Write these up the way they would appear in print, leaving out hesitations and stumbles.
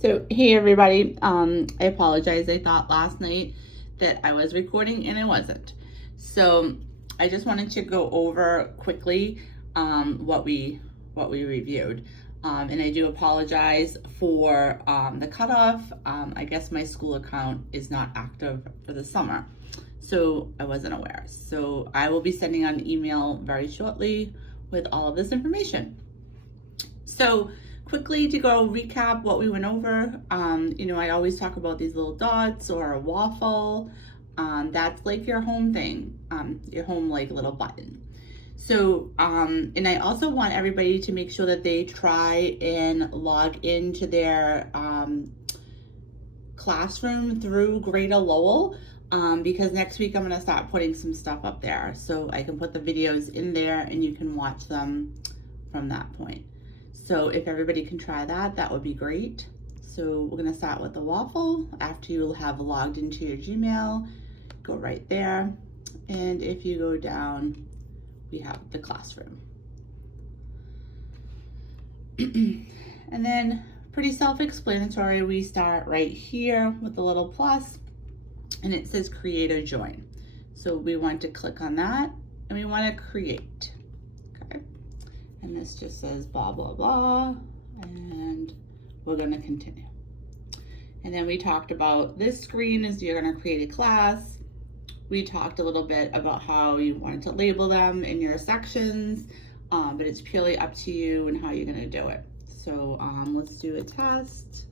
So, hey everybody, I apologize. I thought last night that I was recording and I wasn't. So, I just wanted to go over quickly what we reviewed. And I do apologize for the cutoff. I guess my school account is not active for the summer, so I wasn't aware. So, I will be sending out an email very shortly with all of this information. So, quickly to go recap what we went over, I always talk about these little dots or a waffle. That's like your home thing, your home like little button. So, and I also want everybody to make sure that they try and log into their classroom through Greater Lowell, because next week I'm gonna start putting some stuff up there so I can put the videos in there and you can watch them from that point. So if everybody can try that, that would be great. So we're gonna start with the waffle. After you have logged into your Gmail, go right there. And if you go down, we have the classroom. And then pretty self-explanatory, we start right here with the little plus and it says create or join. So we want to click on that and we want to create. And this just says blah, blah, blah, and we're gonna continue. And then we talked about this screen is you're gonna create a class. We talked a little bit about how you wanted to label them in your sections, but it's purely up to you and how you're gonna do it. So let's do a test.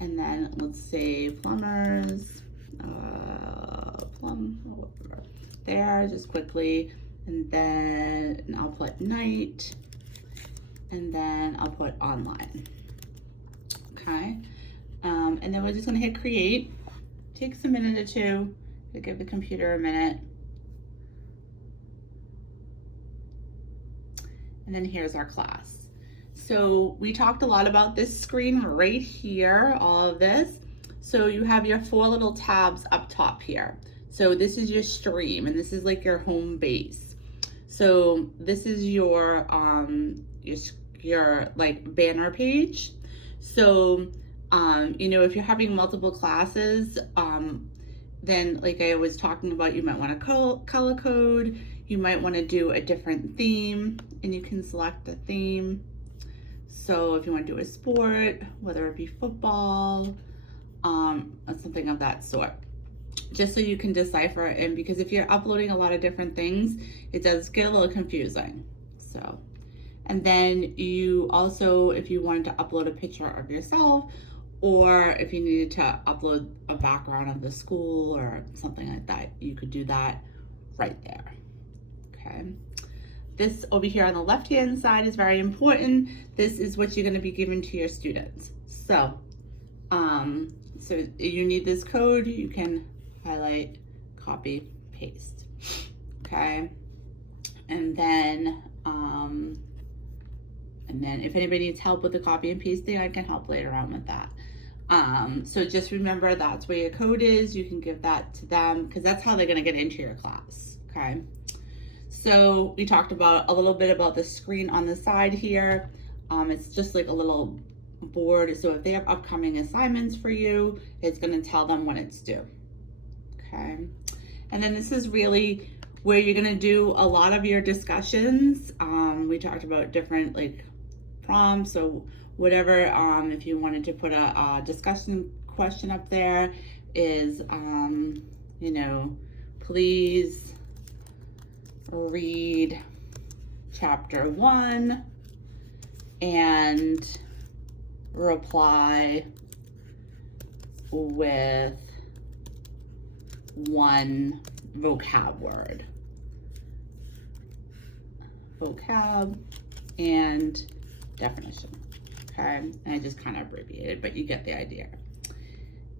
And then let's say plumbers, there, just quickly. And then I'll put night. And then I'll put online, okay? And then we're just gonna hit create. Takes a minute or two to give the computer a minute. And then here's our class. So we talked a lot about this screen right here, all of this. So you have your 4 little tabs up top here. So this is your stream and this is like your home base. So this is your like banner page. So, if you're having multiple classes, then like I was talking about, you might want to color code, you might want to do a different theme and you can select a theme. So if you want to do a sport, whether it be football, or something of that sort, just so you can decipher it. And because if you're uploading a lot of different things, it does get a little confusing. So, and then you also, if you wanted to upload a picture of yourself, or if you needed to upload a background of the school or something like that, you could do that right there, okay? This over here on the left-hand side is very important. This is what you're gonna be giving to your students. So, so you need this code, you can highlight, copy, paste, okay? And then if anybody needs help with the copy and pasting, I can help later on with that. So just remember that's where your code is. You can give that to them because that's how they're gonna get into your class, okay? So we talked about a little bit about the screen on the side here. It's just like a little board. So if they have upcoming assignments for you, it's gonna tell them when it's due, okay? And then this is really where you're gonna do a lot of your discussions. We talked about different like prompts, so whatever, if you wanted to put a discussion question up there is, please read chapter 1 and reply with 1 vocab word. Vocab and definition, okay? And I just kind of abbreviated, but you get the idea.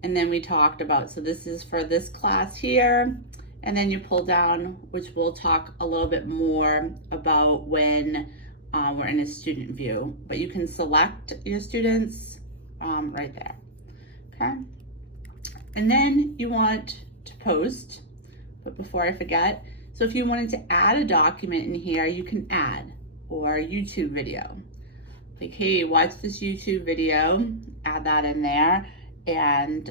And then we talked about, so this is for this class here, and then you pull down, which we'll talk a little bit more about when we're in a student view, but you can select your students right there, okay? And then you want to post, but before I forget, so if you wanted to add a document in here, you can add, or a YouTube video. like, hey, watch this YouTube video, add that in there, and,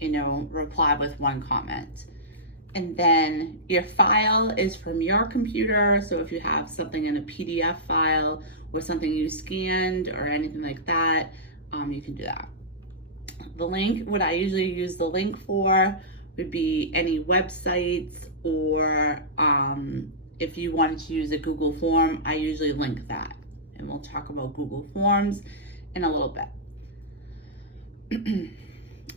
you know, reply with one comment. And then your file is from your computer. So if you have something in a PDF file or something you scanned or anything like that, you can do that. The link, what I usually use the link for would be any websites, or if you wanted to use a Google form, I usually link that. And we'll talk about Google Forms in a little bit.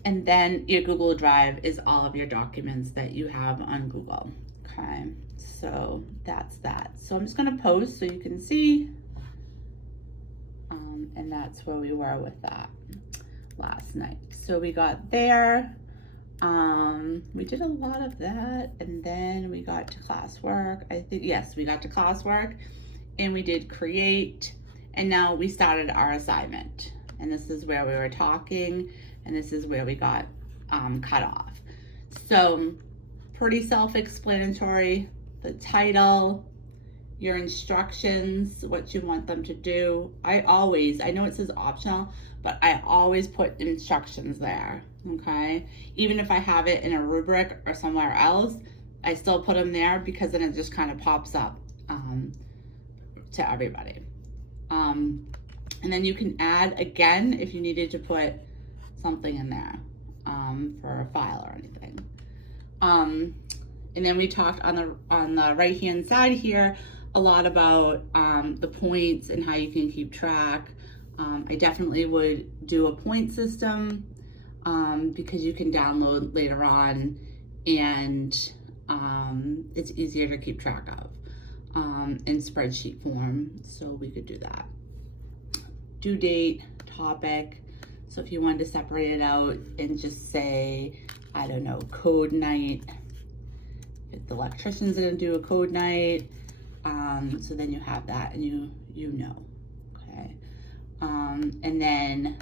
And then your Google Drive is all of your documents that you have on Google. Okay, so that's that. So I'm just gonna post so you can see. And that's where we were with that last night. So we got there. We did a lot of that, and then we got to classwork. I think, yes, we got to classwork, and we did create, and now we started our assignment. And this is where we were talking, and this is where we got cut off. So pretty self-explanatory. The title, your instructions, what you want them to do. I know it says optional, but I always put instructions there, okay? Even if I have it in a rubric or somewhere else, I still put them there because then it just kind of pops up to everybody. And then you can add again if you needed to put something in there for a file or anything. And then we talked on the right hand side here a lot about the points and how you can keep track. I definitely would do a point system because you can download later on, and it's easier to keep track of in spreadsheet form. So we could do that. Due date, topic. So if you wanted to separate it out and just say, I don't know, code night. If the electrician's gonna do a code night, so then you have that and you know, okay. And then,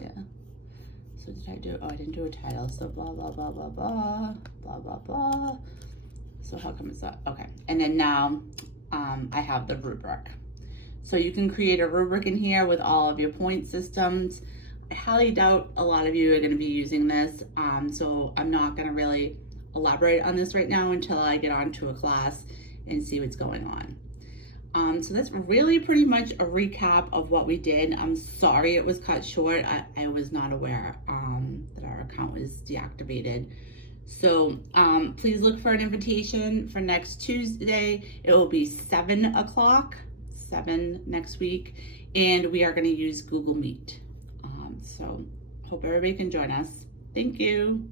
yeah. So did I do, I didn't do a title, so blah, blah, blah, blah, blah, blah, blah, blah. So how come it's not, okay. And then now, I have the rubric. So you can create a rubric in here with all of your point systems. I highly doubt a lot of you are gonna be using this, so I'm not gonna really elaborate on this right now until I get onto a class and see what's going on. So that's really pretty much a recap of what we did. I'm sorry it was cut short. I was not aware that our account was deactivated. So please look for an invitation for next Tuesday. It will be 7 o'clock, 7 next week, and we are going to use Google Meet. So hope everybody can join us. Thank you.